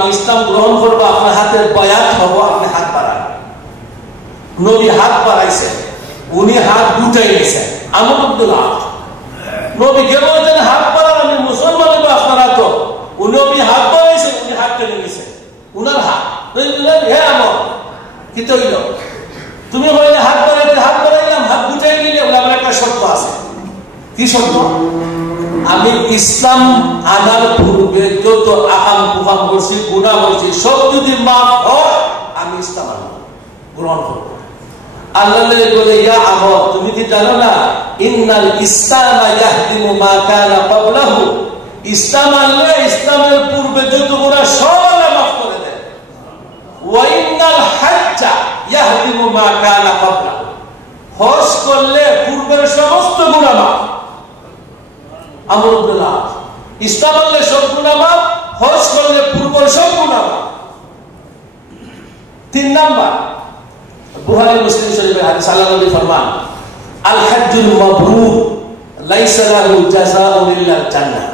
আমি ইসলাম গ্রহণ করবো, আপনার হাতের বায়াত হবো, আপনি হাত বাড়ান। নবী হাত বাড়াইছেন, উনি হাত গুটাই নিয়েছেন। আমর ইবনুল আস নবীকে বলছেন হাত বাড়ান, আমি মুসলমান হবো, আপনারা তো নবী হাত বাড়াইছেন, উনি হাত টেনে নিয়েছেন, উনার হাত। হ্যাঁ আমর কি তৈল, তুমি বললে হাত বাড়াইতে, হাত বাড়াইলাম, হাত গুটাই নিলে, আমার একটা শর্ত আছে। কি শর্ত? আমি ইসলাম আনার পূর্বে যত আকাম কুফাম করছি, গুনাহ করছি, সব যদি মাফ হয় আমি ইসলাম আনব, গ্রহণ করব। আল্লাহ বলে ইয়া আমর, তুমি কি জানো না ইন্নাল ইসলাম ইয়াহদিমু মা কানা ক্বাবলাহু, ইসলাম আনলে ইসলামের পূর্বে যত গুনাহ সব আল্লাহ মাফ করে দেন। ওয়া ইন্নাল হাজ্জা ইয়াহদিমু মা কানা ক্বাবলাহু, হজ করলে পূর্বের সমস্ত গুনাহ মাফ। আমর ইবনুল আস ইসলাম আনলে সব গুনাহ মাফ, হজ করলে পূর্বের সব গুনাহ মাফ। 3 নাম্বার বুখারী মুসলিম শরীফের হাদিস, আল্লাহ নবী ফরমান আল হাজ্জুল মাবরুর লাইসা লাহু জাযাউন ইল্লাল জান্নাহ,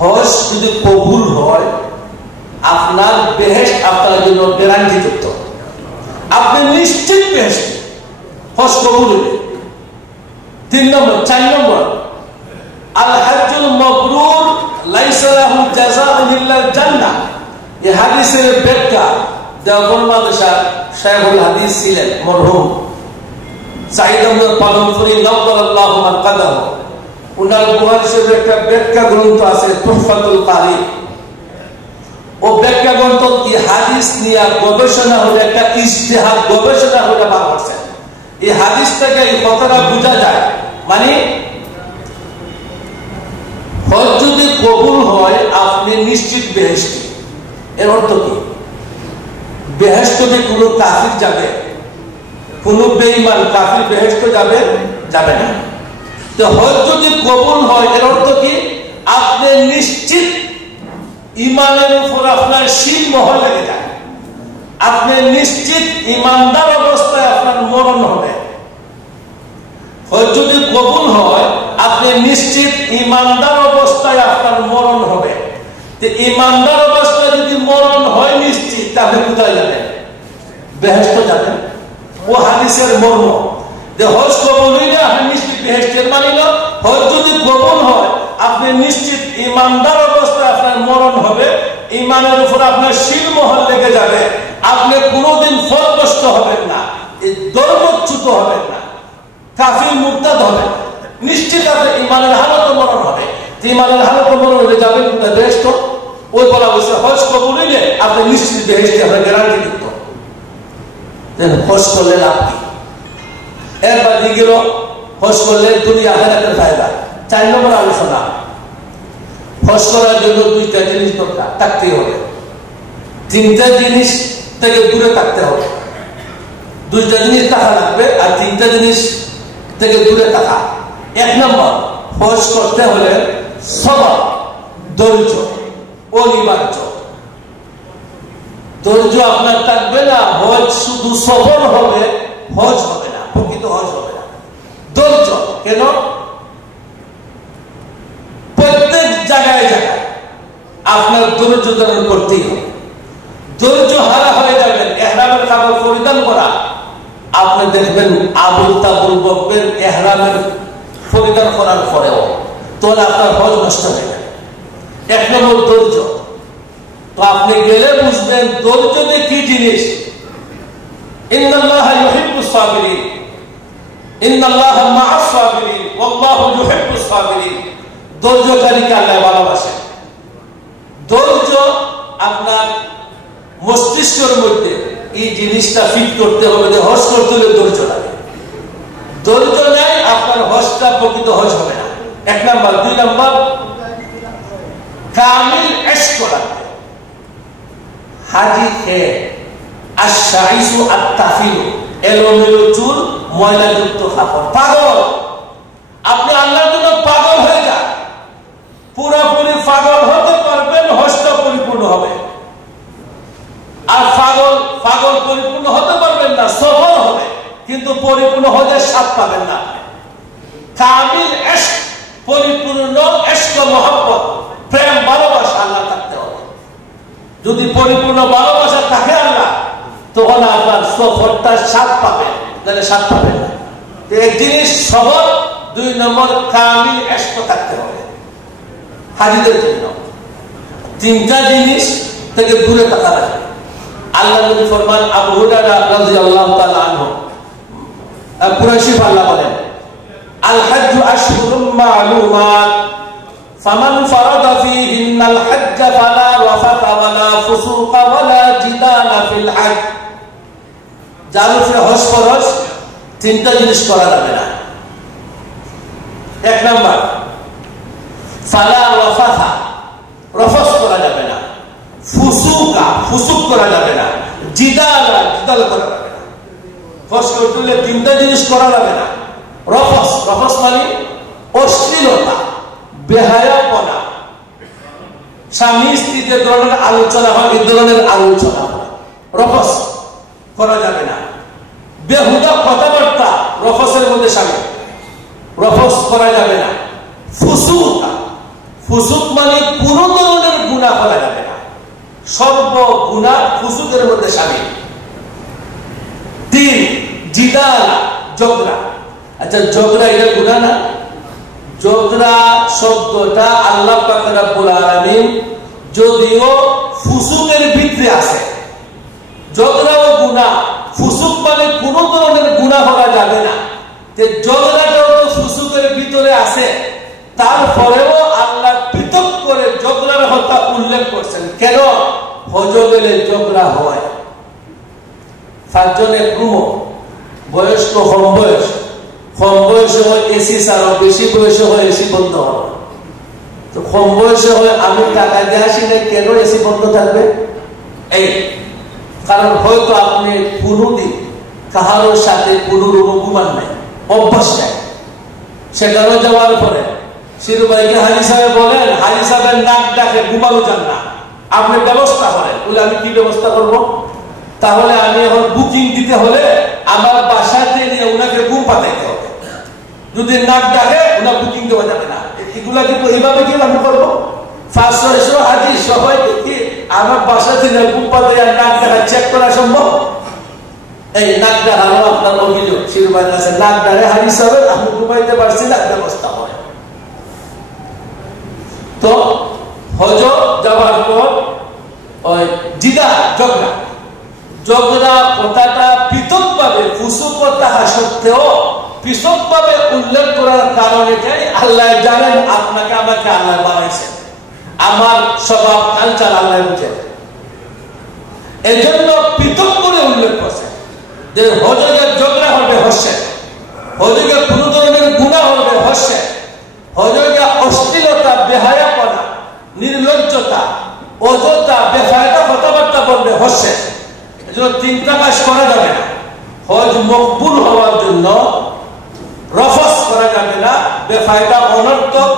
হজ যদি কবুল হয় আপনার বেহেশত আপনার জন্য গ্যারান্টি যুক্ত, আপনি নিশ্চিত বেহেশত, হজ কবুল হলে। 3 নম্বর 4 নম্বর আল হাজ্জুল মাবরুর লাইসা লাহু জাযাউন ইল্লাল জান্নাহ। এই হাদিসের ব্যাখ্যা দেওবন্দ মাদ্রাসার শায়খুল হাদিস ছিলেন মরহুম সাঈদ আহমদ পালনপুরি নওয়াল্লাহু মারকাদাহু, উনার বুখারী শরীফের একটা ব্যাখ্যা গ্রন্থ আছে তুহফাতুল কারি। ও ব্যাখ্যা গ্রন্থ কি হাদিস নিয়ে গবেষণা হলে, একটা ইজতিহাদ গবেষণা হলে বার করছেন। এই হাদিস থেকে এই কথাটা বোঝা যায়, মানে হজ যদি কবুল হয় আপনি নিশ্চিত বেহেশতি। এর অর্থ কি? বেহেশতে কোন কাফির যাবে, কোন বেঈমান কাফির বেহেশতে যাবে যাবে না। তো হজ যদি কবুল হয় এর অর্থ কি? আপনি নিশ্চিত ঈমানের উপর আপনার শিল মোহর লেগে যায়, আপনি নিশ্চিত ঈমানদার অবস্থায় আপনার মরণ হবে। হজ যদি কবুল হয় আপনি নিশ্চিত ঈমানদার অবস্থায় আপনার মরণ হবে। তো ঈমানদার অবস্থায় যদি মরণ হয় নিশ্চিত, তাহলে কোথায় যাবেন? বেহেশতে যাবেন। ও হাদিসের মর্ম যে হজ কবুল হইলে আপনি নিশ্চিত বেহেশতের, মানে না হজ যদি কবুল হয় আপনি নিশ্চিত ঈমানদার অবস্থায় আপনার মরণ হবে, ঈমানের উপর আপনার শিল মোহর লেগে যাবে, আপনি কোনোদিন পথভ্রষ্ট হবেন না, এই ধর্মচ্যুত হবেন না, কাফির মুরতাদ হবেন, নিশ্চিত আপনার ঈমানের হালতে মরণ হবে। ঈমানের হালতে মরণ হলে যাবেন কোথায়? বেহেশত। ওই বলা হয়েছে হজ কবুল হইলে আপনি নিশ্চিত বেহেশতে, আপনার গ্যারান্টি দিত। হজ করলে লাভ কি? এরপর দিকে হজ করলে দুনিয়া আখিরাতের ফায়দা। 4 নম্বর আলোচনা, হজ করার জন্য 2টা জিনিস দরকার, থাকতে হবে। 3টা জিনিস থেকে দূরে থাকতে হবে। 2টা জিনিস থাকা লাগবে আর 3টা জিনিস থেকে দূরে থাকা। 1 নম্বর, হজ করতে হলে সবর, ধৈর্য অনিবার্য। ধৈর্য আপনার থাকবে না, হজ শুধু সফল হবে, হজ হবে না, প্রকৃত হজ হবে না। ধৈর্য কেন? প্রত্যেক জায়গায় জায়গায় আপনার ধৈর্য ধারণ করতেই হবে। ধৈর্য হারা হয়ে যাবেন, ইহরামের কাপড় পরিধান করা আপনি দেখবেন আবুল তাবুল বকবেন ইহরামের পরিধান করার পরেও, তাহলে আপনার হজ নষ্ট হয়ে যাবে। 1 নম্বর ধৈর্য। তো আপনি গেলে বুঝবেন ধৈর্য কি জিনিস। ইন্নাল্লাহা ইউহিব্বুস সাবিরিন, ইন্নাল্লাহা মা'আস সাবিরিন ওয়াল্লাহু ইউহিব্বুস সাবিরিন। ধৈর্যকারীকে আল্লাহ ভালোবাসেন। ধৈর্য আপনার মস্তিষ্কের মধ্যে এই জিনিসটা ফিট করতে হবে যে হজ করতে হলে ধৈর্য লাগে। ধৈর্য নেই আপনার হজটা প্রকৃত হজ হবে না। 1 নম্বর। 2 নম্বর, কামিল ইশক লাগবে। হাজি হে আশ-শাইসু আত-তাফিল, এলোমেলো চুল, ময়লাযুক্ত কাপড়, পাগল। আপনি আল্লাহর জন্য পাগল হয়ে যান, পুরোপুরি পাগল হতে পারবেন, হজটা পরিপূর্ণ হবে। আর পাগল পরিপূর্ণ হতে পারবেন না, সফল হবে কিন্তু পরিপূর্ণ হজের স্বাদ পাবেন না। কামিল ইশক, পরিপূর্ণ ইশক, মহব্বত, প্রেম, ভালোবাসা আল্লাহ থাকতে হবে। যদি পরিপূর্ণ ভালোবাসা থাকে আল্লাহ, তখন আপনার সফরটা স্বাদ পাবেন, তাহলে স্বাদ পাবেন। এক জিনিস সবর, 2 নম্বর কামিল ইশক থাকতে হবে হাজিদের জন্য। 3টা জিনিস থেকে দূরে থাকা লাগবে। আল্লাহ নবী ফরমান, আবু হুরায়রা রাদিয়াল্লাহু তাআলা আনহু কুরাইশি আল্লাহ বলেন, আল হজ্জু আশহুরুম মা'লুমাত ফামান ফারাদা ফীহিন্নাল হজ্জ ফালা রাফাতা ওয়ালা ফুসুকা ওয়ালা জিদালা ফিল হজ্জ। যার উপরে হজ ফরজ, 3টা জিনিস করা যাবে না। 1 নাম্বার, ফালা রাফাতা, রফস করা যাবে না, ফুসুকা, ফুসুক করা যাবে না, জিদালা, জিদাল করা যাবে না। হজ করতে হলে 3টা জিনিস করা যাবে না। রফস, রফস মানে অশ্লীলতা, বেহায়াপনা, স্বামী স্ত্রী যে ধরনের আলোচনা হয় এই ধরনের আলোচনা হয়, রফস করা যাবে না। বেহুদা কথাবার্তা রফসের মধ্যে শামিল, রফস করা যাবে না। ফুসুকা, ফুসুক মানে কোন ধরনের গুনাহ করা যাবে না, সর্ব গুনাহ ফুসুকের মধ্যে শামিল। 3, জিদাল, ঝগড়া। আচ্ছা, ঝগড়া এটা গুনাহ না? ঝগড়া শব্দটা আল্লাহ পাক রব্বুল আলামিন যদিও ফুসুকের ভিতরে আছে, ঝগড়াও গুনাহ, ফুসুক মানে কোন ধরনের গুনাহ করা যাবে না, যে ঝগড়াটাও তো ফুসুকের ভিতরে আছে, তারপরেও আল্লাহ পৃথক করে ঝগড়ার কথা উল্লেখ করছেন। কেন? হজ গেলে ঝগড়া হয়। 5 জনের গ্রুপ, বয়স্ক কম বয়স, কম বয়সে হয় এসি ছাড়াও, বেশি বয়সে হয় এসি বন্ধ হয়। তো কম বয়সে হয় আমি টাকা দিয়ে আসি না, কেন এসি বন্ধ থাকবে? এই কারণ হয়তো আপনি কোনদিন কাহারোর সাথে কোন রকম ঘুমান নাই, অভ্যাস নাই। সেখানে যাওয়ার পরে শিরু ভাইকে হাজি সাহেব বলেন, হাজি সাহেবের নাক ডাকে ঘুমানো যান না, আপনি ব্যবস্থা করেন। বলে আমি কি ব্যবস্থা করব? তাহলে আমি এখন বুকিং দিতে হলে আমার বাসাতে নিয়ে ওনাকে ঘুম পাতাইতে হবে। যদি নাক ডাকে ওনার বুকিং দেওয়া যাবে না। এগুলা কিন্তু এইভাবে কি আমি করবো? 500 হাজি সবাইকে কি আমার বাসাতে নিয়ে ঘুম পাতাই আর নাক ডাকা চেক করা সম্ভব? এই নাক ডাকানো আপনার অভিযোগ শিরু ভাইয়ের কাছে, নাক ডাকে হাজি সাহেব আমি ঘুমাইতে পারছি না, ব্যবস্থা করে। তো হজ যাওয়ার পর ওই জিদা, ঝগড়া, ঝগড়া কথাটা পৃথক ভাবে ফুসুক তাহা সত্ত্বেও পৃথক ভাবে উল্লেখ করার কারণ এটাই, আল্লাহ জানেন আপনাকে আমাকে আল্লাহ বানাইছেন, আমার স্বভাব কালচার আল্লাহ বুঝেন, এই জন্য পৃথক করে উল্লেখ করছেন যে হজে ঝগড়া হবে হচ্ছে, হজে কোন ধরনের গুনাহ হবে হচ্ছে, হজে অশ্লীলতা, বেহায়াপনা, নির্লজ্জতা, অযথা বেফায়দা কথাবার্তা বলবে হচ্ছে। এই জন্য 3টা কাজ করা যাবে না। হজ মকবুল হওয়ার জন্য রফস করা যাবে না, বেফায়দা অনর্থক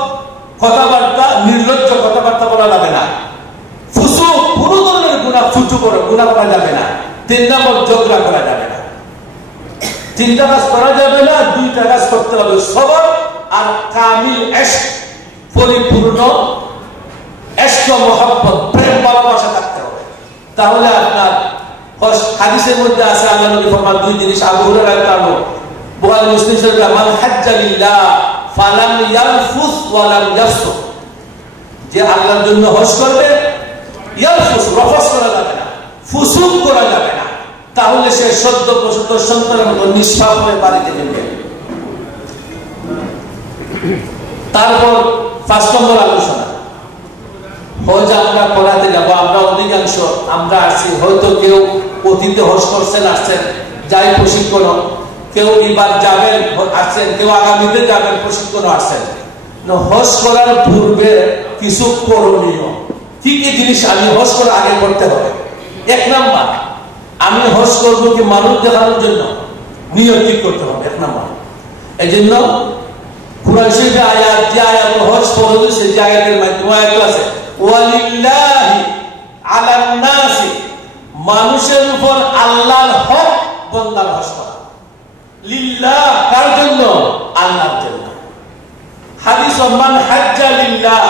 কথাবার্তা, নির্লজ্জ কথাবার্তা বলা যাবে না, ফুসুক, কোন ধরনের গুনাহ, গুনাহ করা যাবে না। 3 নম্বর, ঝগড়া করা যাবে না। 3টা কাজ করা যাবে না, 2টা কাজ করতে হবে, সবর আর কামিল ইশক, পরিপূর্ণ ইশক, মহব্বত, প্রেম, ভালোবাসা থাকতে হবে। তাহলে আপনার হাদিসের মধ্যে আছে আল্লাহ নবী ফরমান 2 জিনিস, আবু হুরায়রা রাদিয়াল্লাহু আনহু, বুখারী মুসলিম শরীফে, মান হাজ্জা লিল্লাহ ফালাম ইয়ালফুস ওয়া লাম ইয়াফসুক, যে আল্লাহর জন্য হজ করবে, ইয়ালফুস, রফস করা যাবে না, ফুসুক করা যাবে না, তাহলে সে সদ্য প্রসূত সন্তানের মতো নিষ্পাপ হয়ে বাড়িতে যাবে। তারপর 5 নম্বর আলোচনা, হজ আমরা করাতে যাবো। আমরা অধিকাংশ আমরা আসছি, হয়তো কেউ অতীতে হজ করছেন, আসছেন, যাই প্রশিক্ষণ, কেউ এবার যাবেন আসছেন, কেউ আগামীতে যাবেন প্রশিক্ষণ আসছেন। হজ করার পূর্বে কিছু করণীয় কি কি জিনিস আমি হজ করার আগে করতে হবে। 1 নাম্বার, আমি হজ করবো কি মানুষ দেখানোর জন্য, নিয়ত ঠিক করতে হবে 1 নাম্বার। এই জন্য কুরআন শরীফে আয়াত, যে আয়াত হজ ফরজ, সেই আয়াতের মাধ্যমে আয়াত আছে, ওয়ালিল্লাহি আলান নাসি, মানুষের উপর আল্লাহর হক বান্দার হজ করা। লিল্লাহ, কার জন্য? আল্লাহর জন্য। হাদিস, মান হাজ্জা লিল্লাহ,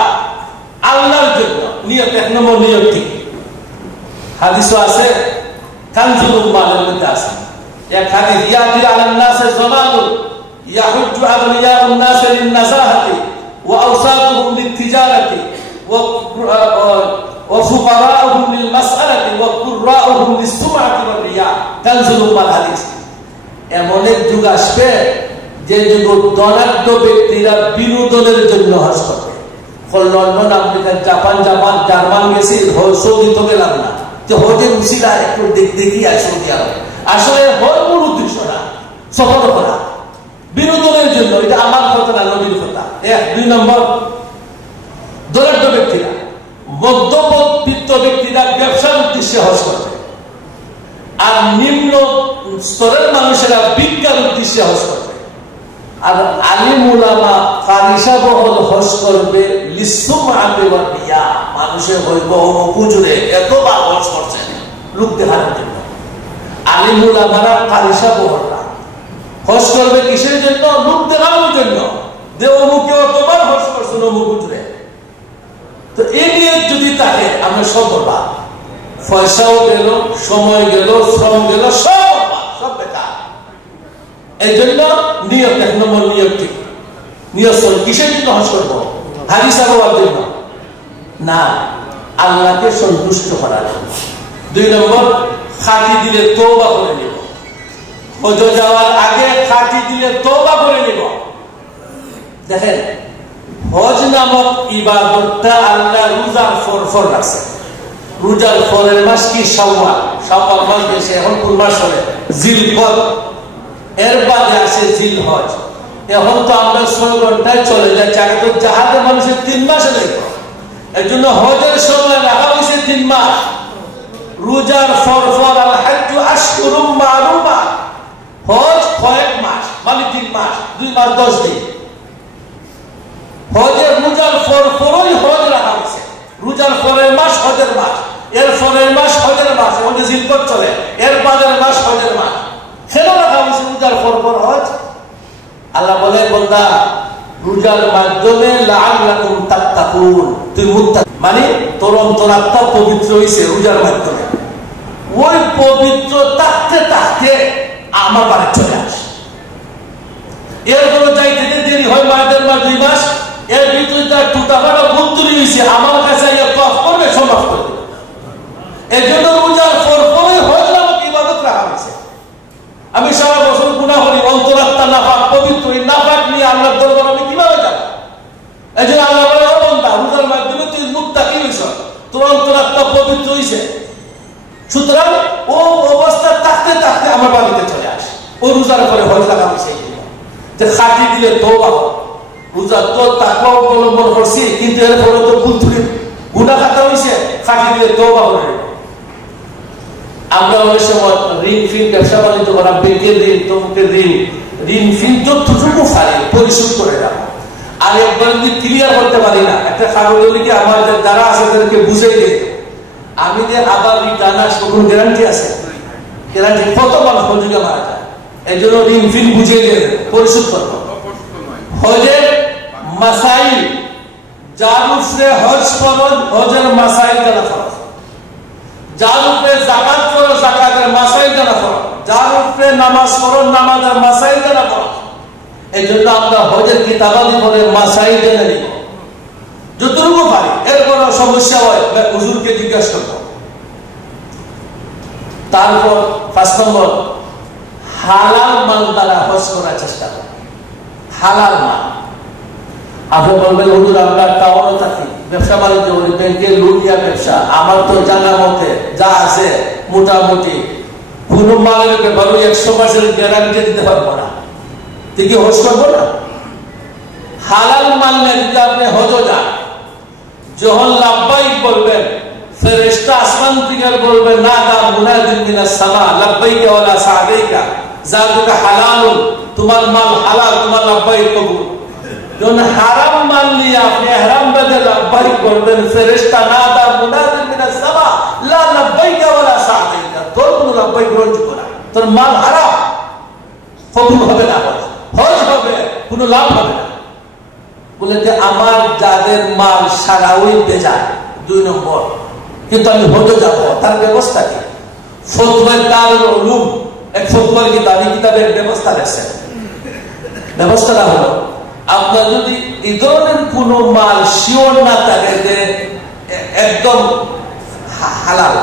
আল্লাহর জন্য। নিয়ত 1 নম্বর, নিয়ত ঠিক। হাদিসও আছে, কানজুল উম্মালের মধ্যে আছে এক হাদিস, ইয়াতি আলান নাস জামানুন ইয়াহুজ্জু আগনিয়াউন নাস লিন-নাসাহাতি ওয়া আওসাতুহুম লিত-তিজারাতি ওয়া ফুকারাউহুম লিল-মাসআলাতি ওয়া কুররাউহুম লিস-সুমআতি ওয়ার-রিয়া। কানজুল উম্মাল হাদিস। এমন এক যুগ আসবে যে যুগ ধনাঢ্য ব্যক্তিরা বিনোদনের জন্য হজ করবে। লন্ডন, আমেরিকা, জাপান, জার্মান গেছি, সৌদি তো গেলাম না, যে হজের উসিলা একটু দেখি আর সৌদি আরব। আসলে হজ মূল উদ্দেশ্য না, সফর করা বিনোদনের জন্য। এটা আমার কথা না, নবীর কথা। এক। 2 নম্বর, ধনাঢ্য ব্যক্তিরা, মধ্যবিত্ত ব্যক্তিরা ব্যবসার উদ্দেশ্যে হজ করবে, আর নিম্ন স্তরের মানুষেরা ভিক্ষার উদ্দেশ্যে হজ করবে। আর আলিম উলামা ফারিসা বহল হজ করবে লিসুমআতি ওয়া রিয়া। মানুষের হইব হুজুরে এতবার হজ করছেন লোক দেখানোর জন্য। আলিম উলামারা ফারিসা বহলরা হজ করবে কিসের জন্য? লোক দেখানোর জন্য, যে অমুকে অতবার হজ করছেন অমুক হুজুরে। তো এই নিয়ে যদি থাকে আমরা সব বরবাদ, পয়সাও গেল, সময় গেল, শ্রম গেল, সব বেকার। এই জন্য নিয়ত, 1 নম্বর নিয়ত ঠিক। নিয়ত কিসের জন্য হজ করবো? হাজি সাহেবের জন্য না, আল্লাহকে সন্তুষ্ট করার জন্য। 2 নম্বর, খাঁটি দিলে তওবা করে নিব। হজ যাওয়ার আগে খাঁটি দিলে তওবা করে নিব। দেখেন, হজ নামক ইবাদতটা আল্লাহ রোজার ফরফর রাখছে। রোজার ফরের মাস কি? শাওয়াল। শাওয়াল মাস গেছে, এখন কোন মাস হবে? জিলকদ। এর বাদে আছে জিলহজ। এখন তো আমরা 6 ঘন্টায় চলে যাচ্ছি। আগে তো জাহাজে মানুষের 3 মাসে লাগবে। এর জন্য হজের সময় রাখা হয়েছে 3 মাস। রোজার ফরফর আল হজ্জু আশহুরুম মালুমাত। হজ কয়েক মাস, মানে 3 মাস, 2 মাস 10 দিন। হজের রোজার ফরফরই হজ রাখা হয়েছে। রোজার পরের মাস হজের মাস, এর পরের মাস হজের মাস, ওখানে জিলকদ চলে, এর বাদের মাস হজের মাস। কেন রাখা হয়েছে রোজার পরপর হজ? আল্লাহ বলে, বান্দা রোজার মাধ্যমে লাআল্লাকুম তাত্তাকুন, তুই মুত্তাকি, মানে তোর অন্তরাত্মা পবিত্র হইছে রোজার মাধ্যমে। ওই পবিত্র থাকতে থাকতে আমার বাড়ি চলে আসে। এরপরে যাইতে দেরি হয়, মায়ের মাস 2 মাস, এর ভিতরে তার টুটাফাটা বন্ধুরি হয়েছে, আমার কাছে তফ করবে, সমাপ্ত করে দেবে। এই জন্য রোজার পরপরই হজ নামক ইবাদত রাখা হয়েছে। আমি সারা বছর গুনাহ করি, অন্তরাত্মা নাপাক, পবিত্র, এই নাপাক নিয়ে আল্লাহর দরবার আমি কিভাবে যাব? এই জন্য আল্লাহ বলে, ও বান্দা, রোজার মাধ্যমে তুই মুত্তাকি হইছ, তোর অন্তরাত্মা পবিত্র হইছে। সুতরাং ও অবস্থা থাকতে থাকতে আমার বাড়িতে চলে আসে। ও রোজার পরে হজ রাখা হয়েছে, যে খাঁটি দিলে তওবা। রোজা তো তাকওয়া অবলম্বন করছি, কিন্তু এর ফলে তো ভুল ত্রুটি গুনাহ খাতা হইছে, খাঁটি দিলে তওবা করে। আমরা অনেক সময় ঋণ ফিন ব্যবসা বাণিজ্য করা, ব্যাংকের ঋণ, তমুকের ঋণ ফিন যতটুকু পারি পরিশোধ করে দেবো। আর একবার যদি ক্লিয়ার করতে পারি না, একটা কাগজকে আমাদের যারা আছে তাদেরকে বুঝাই দিই, আমি যে আবার রিটার্ন আসবো, কোন গ্যারান্টি আছে? গ্যারান্টি কত মানুষ হজুকে মারা যায়। এই জন্য ঋণ ফিন বুঝিয়ে দিয়ে পরিশোধ করবো। হজের মাসাইল, যার উপরে হজ ফরজ, হজের মাসাইল জানা ফরজ। যার উপরে যাকাত ফরজ, যাকাতের মাসাইল জানা ফরজ। যার উপরে নামাজ ফরজ, নামাজের মাসাইল জানা ফরজ। এই জন্য আমরা হজের কিতাবাদি পড়ে মাসাইল জেনে নিব যতটুকু পারি। এরপর সমস্যা হয় হুজুরকে জিজ্ঞাসা করব। তারপর 5 নম্বর, হালাল মাল দ্বারা হজ করার চেষ্টা করব। হালাল মাল। আপনি বলবেন, হুজুর আমরা টাউনে থাকি, ব্যবসা বাণিজ্য করি, ব্যাংকের লোন দিয়া ব্যবসা, আমার তো জানার মতে যা আছে মোটামুটি কোন মালের ব্যাপারে 100% গ্যারান্টি দিতে পারবো না, তুই কি হজ করবো না? হালাল মাল নিয়ে যদি আপনি হজ যান, যখন লাব্বাইক বলবেন, ফেরেশতা আসমান থেকে বলবে, না দা মুনাদিন মিনাস সামা লাব্বাইকা ওয়ালা সাআদাইকা যালুকা হালালুন, তোমার মাল হালাল, তোমার লাব্বাইক কবুল। যখন হারাম মাল নিয়ে আপনি ইহরাম বেঁধে লাব্বাইক করবেন, ফেরেশতা না দা মুনাদিন মিনাস সামা লা লাব্বাইকা ওয়ালা সাআদাইকা, তোর কোনো লাব্বাইক গ্রহণ করবে না, তোর মাল হারাম, কবুল হবে না, হজ হবে, কোনো লাভ হবে না। বলে যে আমার যাদের মাল সারা ওই বেজায়। 2 নম্বর, কিন্তু আমি হজে যাব, তার ব্যবস্থা কি? ফতোয়ায়ে দারুল উলুম এক ফতোয়ার কিতাবের ব্যবস্থা আছে। ব্যবস্থাটা হলো, আপনার যদি এই ধরনের কোন মাল শিওর না থাকে যে একদম হালাল,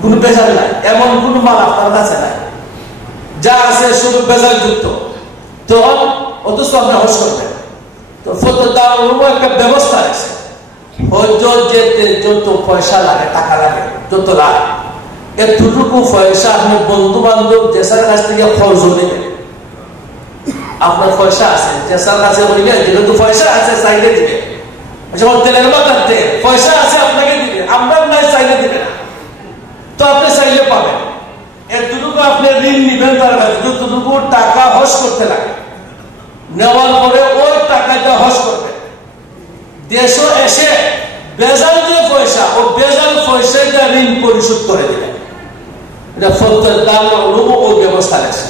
কোন ভেজাল নাই, এমন কোন মাল আপনার কাছে নাই, যা আছে শুধু ভেজাল যুক্ত, তখন অথচ আপনি হজ করবেন। তো ফতোয়ায়ে দারুল উলুম একটা ব্যবস্থা আছে, হজ যেতে যত পয়সা লাগে, টাকা লাগে, যত লাগে, এতটুকু পয়সা আপনি বন্ধু বান্ধব দেশের কাছ থেকে খরচ নেবেন। আপনার পয়সা আছে, দেশের কাছে বললে যেহেতু পয়সা আছে চাইলে দিবে, যেমন তেলের মাথাতে পয়সা আছে আপনাকে দিবে, আপনার নাই চাইলে দিবে না, তো আপনি চাইলে পাবেন। এতটুকু আপনি ঋণ নিবেন তার কাছে, যতটুকু টাকা হজ করতে লাগে, নেওয়ার পরে ওই টাকাটা হজ করবেন। দেশে এসে বেজাল যে পয়সা, ও বেজাল পয়সাটা ঋণ পরিশোধ করে দিবেন। এটা ফতোয়ায়ে দারুল উলুম ও ব্যবস্থা আছে।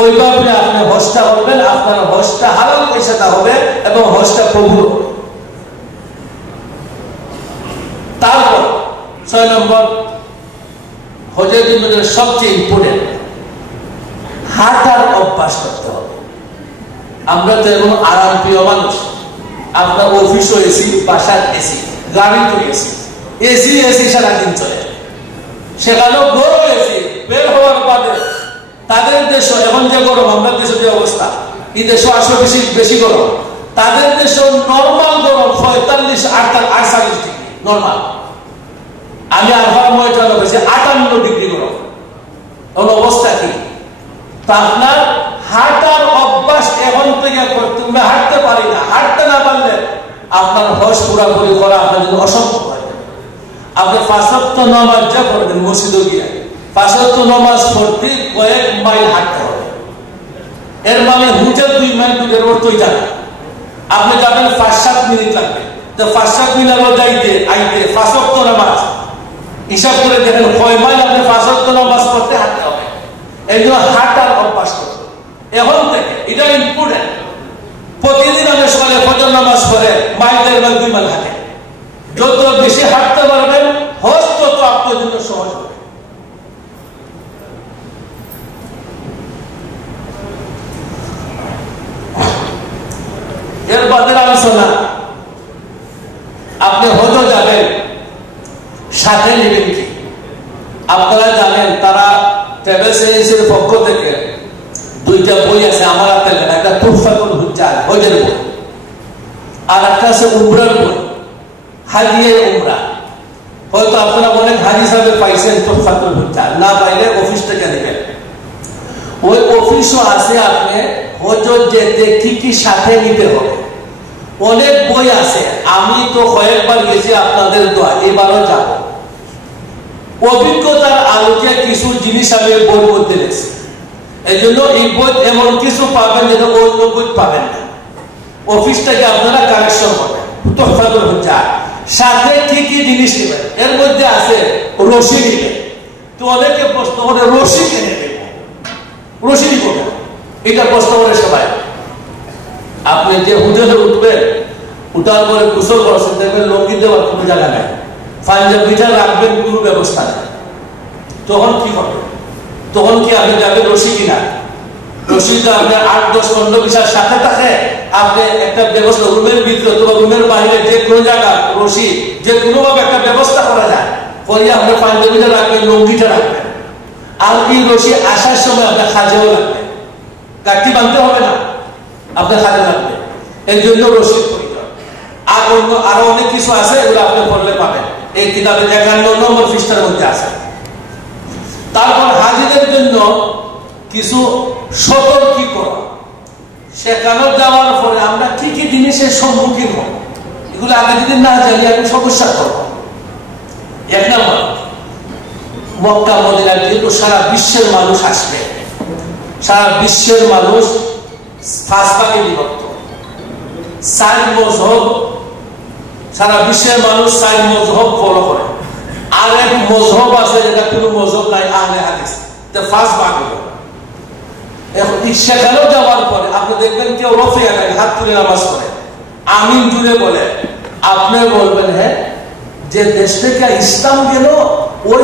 ওইভাবে আপনি হজটা করবেন, আপনার হজটা হালাল পয়সাটা হবে এবং হজটা কবুল হবে। তারপর 6 নম্বর, হজের জীবনের সবচেয়ে ইম্পর্টেন্ট, হাঁটার অভ্যাস করতে হবে। আমরা তো এমন আরাম প্রিয় মানুষ, আপনার অফিসও এসি, বাসার এসি, গাড়ি তো এসি, এসি এসি সারাদিন চলে, সেখানেও গরম এসি, বের হওয়ার বাদে তাদের দেশ এখন যে গরম, আমাদের দেশের যে অবস্থা, এই দেশে আসলে বেশি গরম, তাদের দেশে নর্মাল গরম 45-48 ডিগ্রি নর্মাল। আমি আরফার ময়টা পেয়েছি 58 ডিগ্রি গরম। এখন অবস্থা কি? তা আপনার হাঁটার অভ্যাস এখন থেকে করতে, হাঁটতে পারি না, হাঁটতে না পারলে আপনার হজ পুরাপুরি করা আপনার জন্য অসম্ভব হয়। আপনি 5 ওয়াক্ত নামাজ যা পড়বেন মসজিদে গিয়ে, 5 ওয়াক্ত নামাজ পড়তে কয়েক মাইল হাঁটতে হবে। এর মানে হুঁচে 2 মাইল দূরের অর্থই জানা। আপনি যাবেন 5-7 মিনিট লাগবে, তো 5-7 মিনিট যাইতে আইতে 5 ওয়াক্ত নামাজ হিসাব করে দেখেন কয় মাইল আপনি 5 ওয়াক্ত নামাজ পড়তে হাঁটতে হবে। এই জন্য হাঁটার অভ্যাস করতে এখন থেকে, এটা ইম্পর্টেন্ট। প্রতিদিন আমি সকালে ফজর নামাজ পড়ে মাইল 1.5 মাইল 2 মাইল হাঁটে। যত বেশি হাঁটতে পারবেন হজ তত আপনার জন্য সহজ হবে। এর বাদের আলোচনা, আপনি হজ যাবেন, সাথে নেবেন কি? আপনারা জানেন তারা ট্রাভেলস এজেন্সির পক্ষ থেকে 2টা বই আছে আমার হাতে, একটা তুহফাতুল হুজ্জাজ হজের বই, আর একটা আছে উমরার বই, হাজিয়ে উমরা। হয়তো আপনারা অনেক হাজি সাহেব পাইছেন তুহফাতুল হুজ্জাজ, না পাইলে অফিস থেকে নেবেন। ওই অফিসও আছে আপনি হজ যেতে কি কি সাথে নিতে হবে। অনেক বই আছে, আমি তো কয়েকবার গেছি আপনাদের দোয়া, এবারও যাব। অভিজ্ঞতার আলোকে কিছু জিনিস আমি বই মধ্যে রেখেছি, এই জন্য এই বই এমন কিছু পাবেন যেটা অন্য বই পাবেন না। অফিস থেকে আপনারা কালেকশন করবেন, তুহফাতুল হুজ্জাজ সাথে কি কি জিনিস নেবেন। এর মধ্যে আছে রশি নেবেন। তো অনেকে প্রশ্ন করে রশি কিনে নেবেন, রশি নিব না, এটা প্রশ্ন করে সবাই। আপনি যে হোটেলে উঠবেন, উঠার পরে গোসল করছেন, দেখবেন লঙ্গি দেওয়ার কোনো জায়গা নাই, পাঞ্জাবিটা রাখবেন কোনো ব্যবস্থা নেই, তখন কি করবেন? তখন কি আপনি যাবেন রশি কিনা? রশিটা আপনার 8-10-15 সাথে থাকে, আপনি একটা ব্যবস্থা রুমের ভিতরে অথবা রুমের বাইরে যে কোনো জায়গা রশি যে কোনোভাবে একটা ব্যবস্থা করা যায়, পরে আপনি পাঞ্জাবিটা রাখবেন, লঙ্গিটা রাখবেন। আর এই রশি আসার সময় আপনার খাজেও লাগবে, গাঠি বাঁধতে হবে না, আপনার খাজে লাগবে, এই জন্য রশিদ প্রয়োজন। আর অন্য আরো অনেক কিছু আছে, এগুলো আপনি পড়লে পাবেন, এই কিতাবে 51 নম্বর পৃষ্ঠার মধ্যে আছে। তারপর হাজিদের জন্য কিছু সতর্কীকরণ, সেখানে যাওয়ার পরে আমরা কি কি জিনিসের সম্মুখীন হব, এগুলো আগে যদি না জানি আমি সমস্যা করব। 1 নম্বর, মক্কা মদিনা যেহেতু সারা বিশ্বের মানুষ আসবে, সারা বিশ্বের মানুষ 5 ভাগে বিভক্ত, 4 মযহব, সারা বিশ্বের মানুষ 4 মযহব ফলো করে। আর এক মযহব আছে যেটা কোনো মযহব নাই, আহলে হাদিস, তো 5 ভাগ হলো। এখন সেখানেও যাওয়ার পরে আপনি দেখবেন কেউ রফিয়া নাই, হাত তুলে নামাজ পড়ে, আমিন জুড়ে বলে, আপনি বলবেন হ্যাঁ যে দেশ থেকে ইসলাম গেল ওই